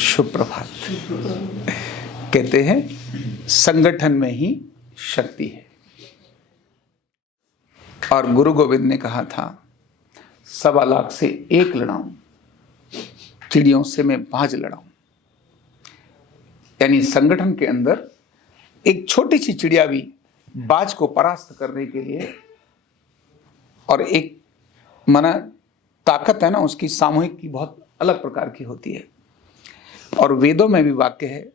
शुभ प्रभात। कहते हैं संगठन में ही शक्ति है, और गुरु गोविंद ने कहा था 1.25 लाख से 1 लड़ाऊं, चिड़ियों से मैं बाज लड़ाऊं। यानी संगठन के अंदर एक छोटी सी चिड़िया भी बाज को परास्त करने के लिए, और एक माना ताकत है ना उसकी, सामूहिक की बहुत अलग प्रकार की होती है। और वेदों में भी वाक्य है,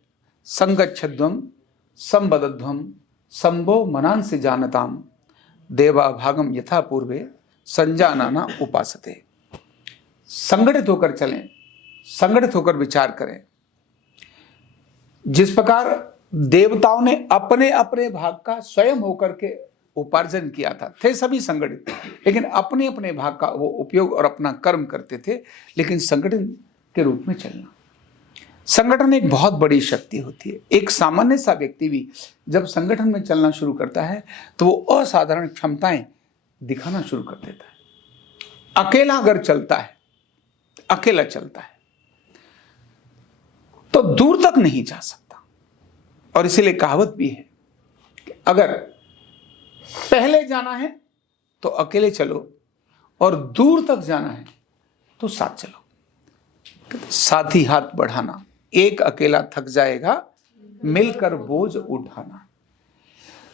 संगच्छध्वम संबद्धध्वम संभो मनांसि जानताम देवा भागम यथा पूर्वे संजानाना उपासते। संगठित होकर चलें, संगठित होकर विचार करें। जिस प्रकार देवताओं ने अपने अपने भाग का स्वयं होकर के उपार्जन किया था, थे सभी संगठित, लेकिन अपने अपने भाग का वो उपयोग और अपना कर्म करते थे, लेकिन संगठन के रूप में चलना। संगठन एक बहुत बड़ी शक्ति होती है। एक सामान्य सा व्यक्ति भी जब संगठन में चलना शुरू करता है तो वो असाधारण क्षमताएं दिखाना शुरू कर देता है। अकेला अगर चलता है, अकेला चलता है तो दूर तक नहीं जा सकता। और इसीलिए कहावत भी है कि अगर पहले जाना है तो अकेले चलो, और दूर तक जाना है तो साथ चलो। साथी हाथ बढ़ाना, एक अकेला थक जाएगा, मिलकर बोझ उठाना।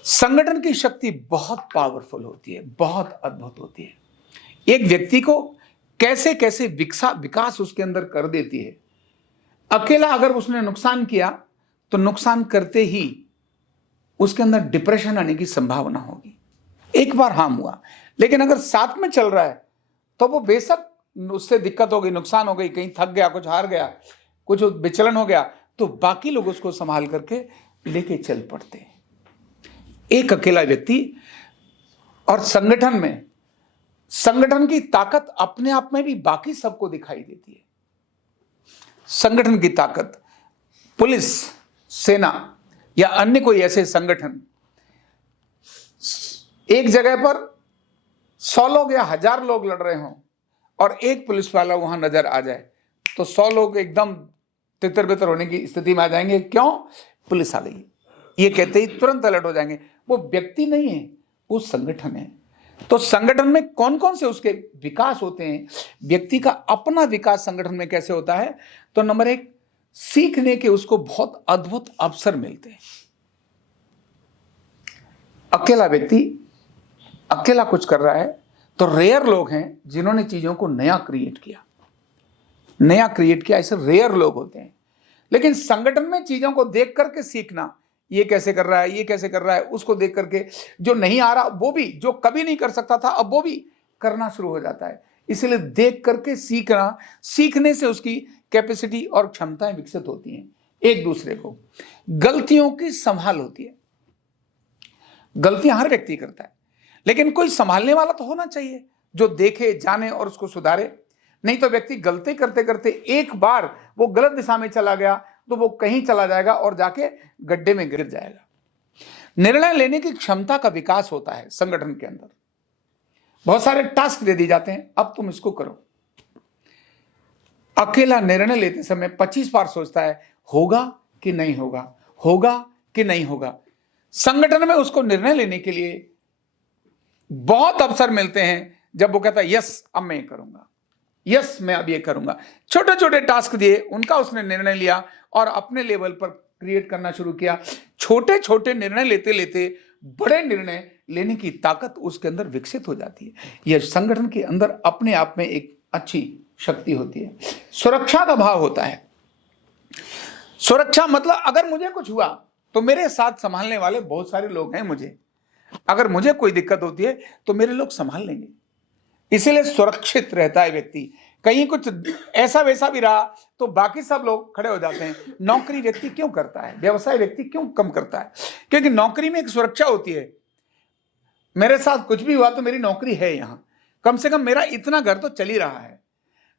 संगठन की शक्ति बहुत पावरफुल होती है, बहुत अद्भुत होती है। एक व्यक्ति को कैसे कैसे विकास उसके अंदर कर देती है। अकेला अगर उसने नुकसान किया तो नुकसान करते ही उसके अंदर डिप्रेशन आने की संभावना होगी। एक बार हार्म हुआ, लेकिन अगर साथ में चल रहा है तो वो बेशक उससे दिक्कत हो गई, नुकसान हो गई, कहीं थक गया, कुछ हार गया, कुछ विचलन हो गया, तो बाकी लोग उसको संभाल करके लेके चल पड़ते हैं। एक अकेला व्यक्ति, और संगठन में संगठन की ताकत अपने आप में भी बाकी सबको दिखाई देती है। संगठन की ताकत, पुलिस, सेना या अन्य कोई ऐसे संगठन एक जगह पर 100 लोग या 1000 लोग लड़ रहे हों और एक पुलिस वाला वहां नजर आ जाए तो 100 लोग एकदम तितर बितर होने की स्थिति में आ जाएंगे। क्यों? पुलिस आ गई, ये कहते ही तुरंत अलर्ट हो जाएंगे। वो व्यक्ति नहीं है, वो संगठन है। तो संगठन में कौन कौन से उसके विकास होते हैं, व्यक्ति का अपना विकास संगठन में कैसे होता है? तो नंबर 1, सीखने के उसको बहुत अद्भुत अवसर मिलते हैं। अकेला व्यक्ति अकेला कुछ कर रहा है तो रेयर लोग हैं जिन्होंने चीजों को नया क्रिएट किया, ऐसे रेयर लोग होते हैं। लेकिन संगठन में चीजों को देख करके सीखना, ये कैसे कर रहा है, ये कैसे कर रहा है, उसको देख करके जो नहीं आ रहा वो भी, जो कभी नहीं कर सकता था अब वो भी करना शुरू हो जाता है। इसलिए देख करके सीखना, सीखने से उसकी कैपेसिटी और क्षमताएं विकसित होती हैं। एक दूसरे को गलतियों की संभाल होती है। गलतियां हर व्यक्ति करता है, लेकिन कोई संभालने वाला तो होना चाहिए जो देखे, जाने और उसको सुधारे। नहीं तो व्यक्ति गलती करते करते एक बार वो गलत दिशा में चला गया तो वो कहीं चला जाएगा और जाके गड्ढे में गिर जाएगा। निर्णय लेने की क्षमता का विकास होता है संगठन के अंदर। बहुत सारे टास्क दे दिए जाते हैं, अब तुम इसको करो। अकेला निर्णय लेते समय 25 बार सोचता है होगा कि नहीं होगा, होगा कि नहीं होगा। संगठन में उसको निर्णय लेने के लिए बहुत अवसर मिलते हैं जब वो कहता है यस अब मैं करूंगा, यस मैं अब ये करूंगा। छोटे छोटे टास्क दिए, उनका उसने निर्णय लिया और अपने लेवल पर क्रिएट करना शुरू किया। छोटे छोटे निर्णय लेते लेते बड़े निर्णय लेने की ताकत उसके अंदर विकसित हो जाती है। यह संगठन के अंदर अपने आप में एक अच्छी शक्ति होती है। सुरक्षा का भाव होता है। सुरक्षा मतलब अगर मुझे कुछ हुआ तो मेरे साथ संभालने वाले बहुत सारे लोग हैं। मुझे अगर मुझे कोई दिक्कत होती है तो मेरे लोग संभाल लेंगे, इसीलिए सुरक्षित रहता है व्यक्ति। कहीं कुछ ऐसा वैसा भी रहा तो बाकी सब लोग खड़े हो जाते हैं। नौकरी व्यक्ति क्यों करता है, व्यवसाय व्यक्ति क्यों कम करता है? क्योंकि नौकरी में एक सुरक्षा होती है। मेरे साथ कुछ भी हुआ तो मेरी नौकरी है, यहां कम से कम मेरा इतना घर तो चल ही रहा है।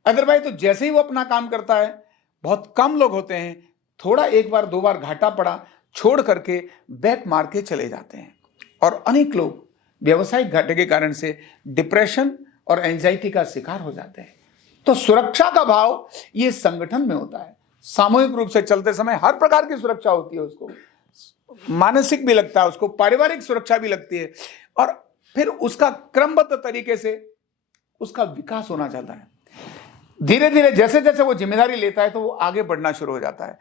अदरवाइज तो जैसे ही वो अपना काम करता है, बहुत कम लोग होते हैं, थोड़ा 1 बार 2 बार घाटा पड़ा छोड़ करके बैक मार के चले जाते हैं। और अनेक लोग व्यवसायिक घाटे के कारण से डिप्रेशन और एंजाइटी का शिकार हो जाते हैं। तो सुरक्षा का भाव ये संगठन में होता है। सामूहिक रूप से चलते समय हर प्रकार की सुरक्षा होती है उसको, मानसिक भी लगता है उसको, पारिवारिक सुरक्षा भी लगती है, और फिर उसका क्रमबद्ध तरीके से उसका विकास होना चाहता है। धीरे धीरे जैसे जैसे वो जिम्मेदारी लेता है तो वो आगे बढ़ना शुरू हो जाता है।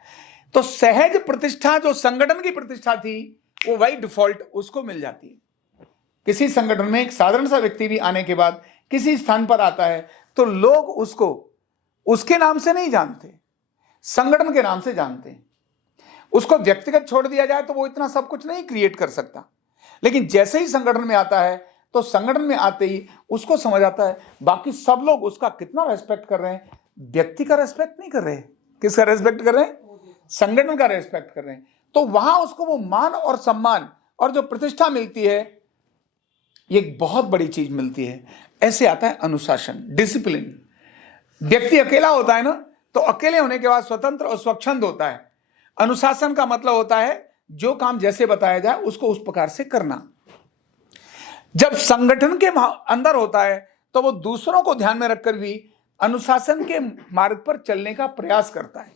तो सहज प्रतिष्ठा जो संगठन की प्रतिष्ठा थी वो बाय डिफॉल्ट उसको मिल जाती है। किसी संगठन में एक साधारण सा व्यक्ति भी आने के बाद किसी स्थान पर आता है तो लोग उसको उसके नाम से नहीं जानते, संगठन के नाम से जानते हैं। उसको व्यक्तिगत छोड़ दिया जाए तो वो इतना सब कुछ नहीं क्रिएट कर सकता, लेकिन जैसे ही संगठन में आता है तो संगठन में आते ही उसको समझ आता है बाकी सब लोग उसका कितना रेस्पेक्ट कर रहे हैं। व्यक्ति का रेस्पेक्ट नहीं कर रहे, किसका रेस्पेक्ट कर रहे हैं? संगठन का रेस्पेक्ट कर रहे हैं। तो वहां उसको वो मान और सम्मान और जो प्रतिष्ठा मिलती है, ये एक बहुत बड़ी चीज मिलती है। ऐसे आता है अनुशासन, डिसिप्लिन। व्यक्ति अकेला होता है ना, तो अकेले होने के बाद स्वतंत्र और स्वच्छंद होता है। अनुशासन का मतलब होता है जो काम जैसे बताया जाए उसको उस प्रकार से करना। जब संगठन के अंदर होता है तो वो दूसरों को ध्यान में रखकर भी अनुशासन के मार्ग पर चलने का प्रयास करता है,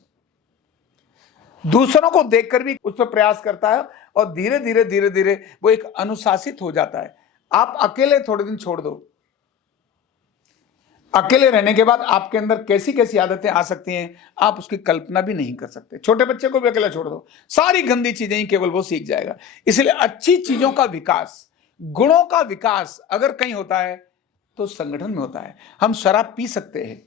दूसरों को देखकर भी उस पर प्रयास करता है, और धीरे धीरे धीरे धीरे वो एक अनुशासित हो जाता है। आप अकेले थोड़े दिन छोड़ दो, अकेले रहने के बाद आपके अंदर कैसी कैसी आदतें आ सकती हैं आप उसकी कल्पना भी नहीं कर सकते। छोटे बच्चे को भी अकेला छोड़ दो, सारी गंदी चीजें ही केवल वो सीख जाएगा। इसलिए अच्छी चीजों का विकास, गुणों का विकास अगर कहीं होता है तो संगठन में होता है। हम शराब पी सकते हैं,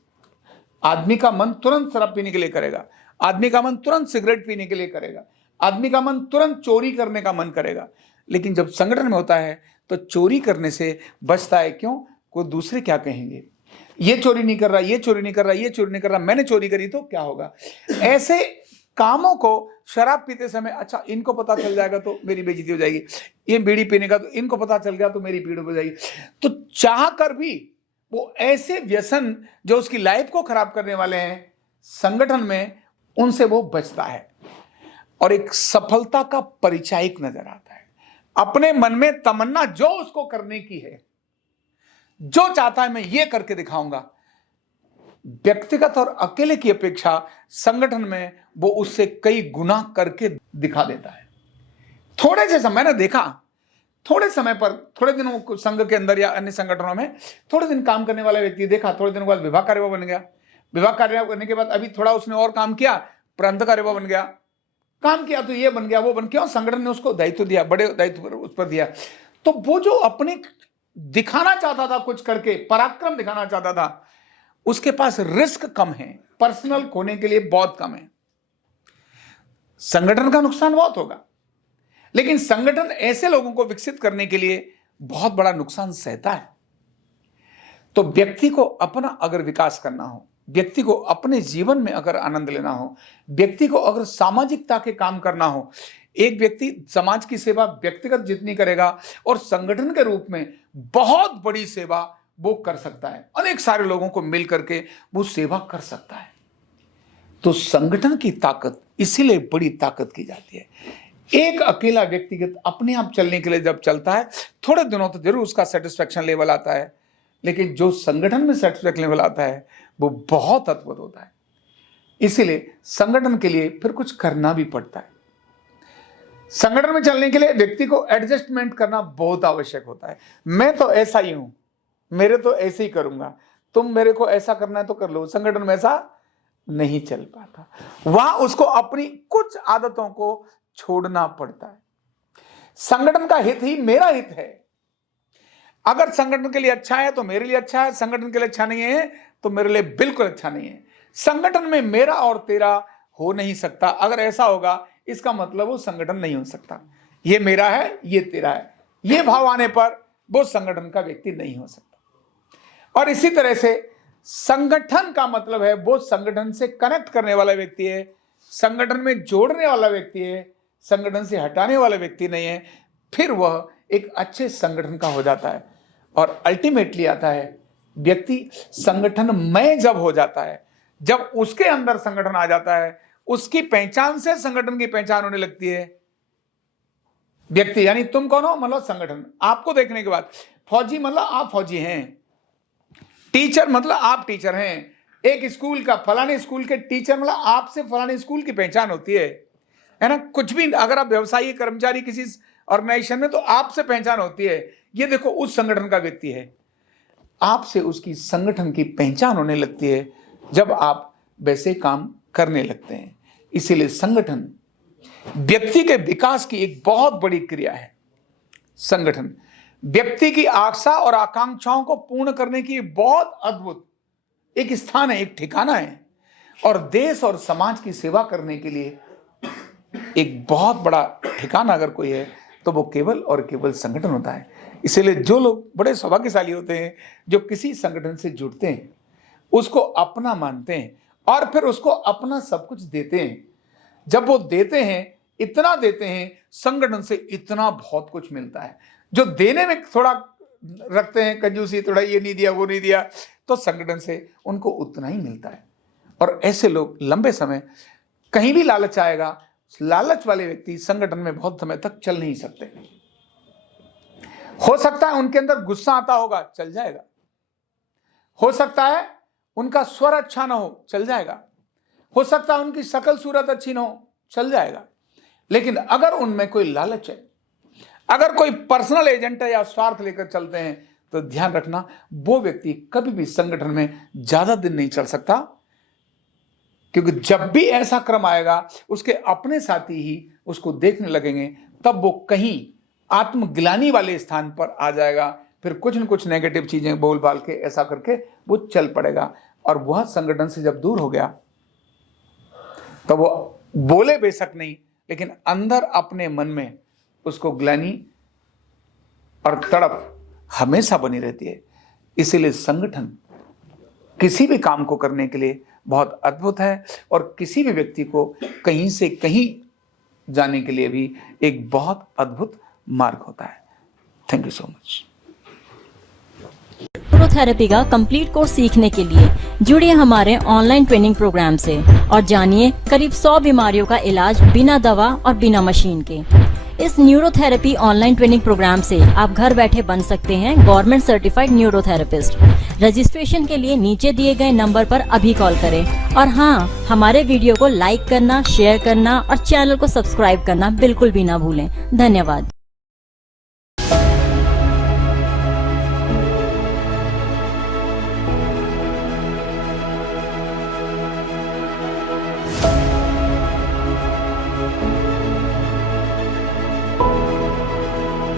आदमी का मन तुरंत शराब पीने के लिए करेगा, आदमी का मन तुरंत सिगरेट पीने के लिए करेगा, आदमी का मन तुरंत चोरी करने का मन करेगा। लेकिन जब संगठन में होता है तो चोरी करने से बचता है। क्यों? कोई दूसरे क्या कहेंगे, ये चोरी नहीं कर रहा, ये चोरी नहीं कर रहा, ये चोरी नहीं कर रहा, मैंने चोरी करी तो क्या होगा। ऐसे कामों को शराब पीते समय, अच्छा इनको पता चल जाएगा तो मेरी बेइज्जती हो जाएगी, ये बीड़ी पीने का तो इनको पता चल गया तो मेरी पीड़ हो जाएगी। तो चाह कर भी वो ऐसे व्यसन जो उसकी लाइफ को खराब करने वाले हैं संगठन में, उनसे वो बचता है और एक सफलता का परिचायक नजर आता है। अपने मन में तमन्ना जो उसको करने की है, जो चाहता है मैं ये करके दिखाऊंगा, व्यक्तिगत और अकेले की अपेक्षा संगठन में वो उससे कई गुना करके दिखा देता है। थोड़े से समय, मैंने देखा थोड़े समय पर, थोड़े दिनों संघ के अंदर या अन्य संगठनों में थोड़े दिन काम करने वाला व्यक्ति देखा, थोड़े दिनों बाद विभाग कार्यवाह बन गया। विभाग कार्यवाह करने के बाद अभी थोड़ा उसने और काम किया, प्रांत कार्यवाह बन गया, काम किया तो ये बन गया, वो बन गया, और संगठन ने उसको दायित्व दिया, बड़े दायित्व उस पर दिया। तो वो जो अपने दिखाना चाहता था, कुछ करके पराक्रम दिखाना चाहता था, उसके पास रिस्क कम है, पर्सनल खोने के लिए बहुत कम है। संगठन का नुकसान बहुत होगा, लेकिन संगठन ऐसे लोगों को विकसित करने के लिए बहुत बड़ा नुकसान सहता है। तो व्यक्ति को अपना अगर विकास करना हो, व्यक्ति को अपने जीवन में अगर आनंद लेना हो, व्यक्ति को अगर सामाजिकता के काम करना हो, एक व्यक्ति समाज की सेवा व्यक्तिगत जितनी करेगा और संगठन के रूप में बहुत बड़ी सेवा वो कर सकता है, अनेक सारे लोगों को मिल करके वो सेवा कर सकता है। तो संगठन की ताकत इसीलिए बड़ी ताकत की जाती है। एक अकेला व्यक्तिगत अपने आप चलने के लिए जब चलता है, थोड़े दिनों तो जरूर उसका सेटिस्फेक्शन लेवल आता है, लेकिन जो संगठन में सेटिस्फेक्शन लेवल आता है वो बहुत अद्भुत होता है। इसीलिए संगठन के लिए फिर कुछ करना भी पड़ता है। संगठन में चलने के लिए व्यक्ति को एडजस्टमेंट करना बहुत आवश्यक होता है। मैं तो ऐसा ही हूं, मेरे तो ऐसे ही करूंगा, तुम मेरे को ऐसा करना है तो कर लो। संगठन में ऐसा नहीं चल पाता, वहां उसको अपनी कुछ आदतों को छोड़ना पड़ता है। संगठन का हित ही मेरा हित है। अगर संगठन के लिए अच्छा है तो मेरे लिए अच्छा है, संगठन के लिए अच्छा नहीं है तो मेरे लिए बिल्कुल अच्छा नहीं है। संगठन में मेरा और तेरा हो नहीं सकता। अगर ऐसा होगा इसका मतलब वो संगठन नहीं हो सकता। ये मेरा है, ये तेरा है, ये भाव आने पर वो संगठन का व्यक्ति नहीं हो सकता। और इसी तरह से संगठन का मतलब है वो संगठन से कनेक्ट करने वाला व्यक्ति है, संगठन में जोड़ने वाला व्यक्ति है, संगठन से हटाने वाला व्यक्ति नहीं है। फिर वह एक अच्छे संगठन का हो जाता है। और अल्टीमेटली आता है व्यक्ति संगठन में जब हो जाता है, जब उसके अंदर संगठन आ जाता है, उसकी पहचान से संगठन की पहचान होने लगती है। व्यक्ति यानी तुम कौन हो, मतलब संगठन। आपको देखने के बाद फौजी मतलब आप फौजी हैं, टीचर मतलब आप टीचर हैं, एक स्कूल का फलाने स्कूल के टीचर, मतलब आपसे फलाने स्कूल की पहचान होती है ना। कुछ भी अगर आप व्यवसायी कर्मचारी किसी ऑर्गेनाइजेशन में, तो आपसे पहचान होती है, ये देखो उस संगठन का व्यक्ति है। आपसे उसकी संगठन की पहचान होने लगती है जब आप वैसे काम करने लगते हैं। इसीलिए संगठन व्यक्ति के विकास की एक बहुत बड़ी क्रिया है। संगठन व्यक्ति की आशा और आकांक्षाओं को पूर्ण करने की बहुत अद्भुत एक स्थान है, एक ठिकाना है, और देश और समाज की सेवा करने के लिए एक बहुत बड़ा ठिकाना अगर कोई है तो वो केवल और केवल संगठन होता है। इसीलिए जो लोग बड़े सौभाग्यशाली होते हैं जो किसी संगठन से जुड़ते हैं, उसको अपना मानते हैं और फिर उसको अपना सब कुछ देते हैं। जब वो देते हैं, इतना देते हैं, संगठन से इतना बहुत कुछ मिलता है। जो देने में थोड़ा रखते हैं कंजूसी, थोड़ा ये नहीं दिया वो नहीं दिया, तो संगठन से उनको उतना ही मिलता है। और ऐसे लोग लंबे समय, कहीं भी लालच आएगा, लालच वाले व्यक्ति संगठन में बहुत समय तक चल नहीं सकते। हो सकता है उनके अंदर गुस्सा आता होगा, चल जाएगा। हो सकता है उनका स्वर अच्छा ना हो, चल जाएगा। हो सकता है उनकी शकल सूरत अच्छी ना हो, चल जाएगा। लेकिन अगर उनमें कोई लालच है, अगर कोई पर्सनल एजेंट है या स्वार्थ लेकर चलते हैं, तो ध्यान रखना वो व्यक्ति कभी भी संगठन में ज्यादा दिन नहीं चल सकता। क्योंकि जब भी ऐसा क्रम आएगा, उसके अपने साथी ही उसको देखने लगेंगे, तब वो कहीं आत्मग्लानि वाले स्थान पर आ जाएगा। फिर कुछ न कुछ नेगेटिव चीजें बोल बाल के ऐसा करके वो चल पड़ेगा। और वह संगठन से जब दूर हो गया, तो वो बोले बेशक नहीं, लेकिन अंदर अपने मन में उसको ग्लानि और तड़प हमेशा बनी रहती है। इसीलिए संगठन किसी भी काम को करने के लिए बहुत अद्भुत है, और किसी भी व्यक्ति को कहीं से कहीं जाने के लिए भी एक बहुत अद्भुत मार्ग होता है। Thank you so much. Neurotherapy का कंप्लीट कोर्स सीखने के लिए जुड़िए हमारे ऑनलाइन ट्रेनिंग प्रोग्राम से और जानिए करीब 100 बीमारियों का इलाज बिना दवा और बिना मशीन के। इस न्यूरोथेरेपी ऑनलाइन ट्रेनिंग प्रोग्राम से आप घर बैठे बन सकते हैं गवर्नमेंट सर्टिफाइड न्यूरोथेरेपिस्ट। रजिस्ट्रेशन के लिए नीचे दिए गए नंबर पर अभी कॉल करें। और हाँ, हमारे वीडियो को लाइक करना, शेयर करना और चैनल को सब्सक्राइब करना बिल्कुल भी ना भूलें। धन्यवाद।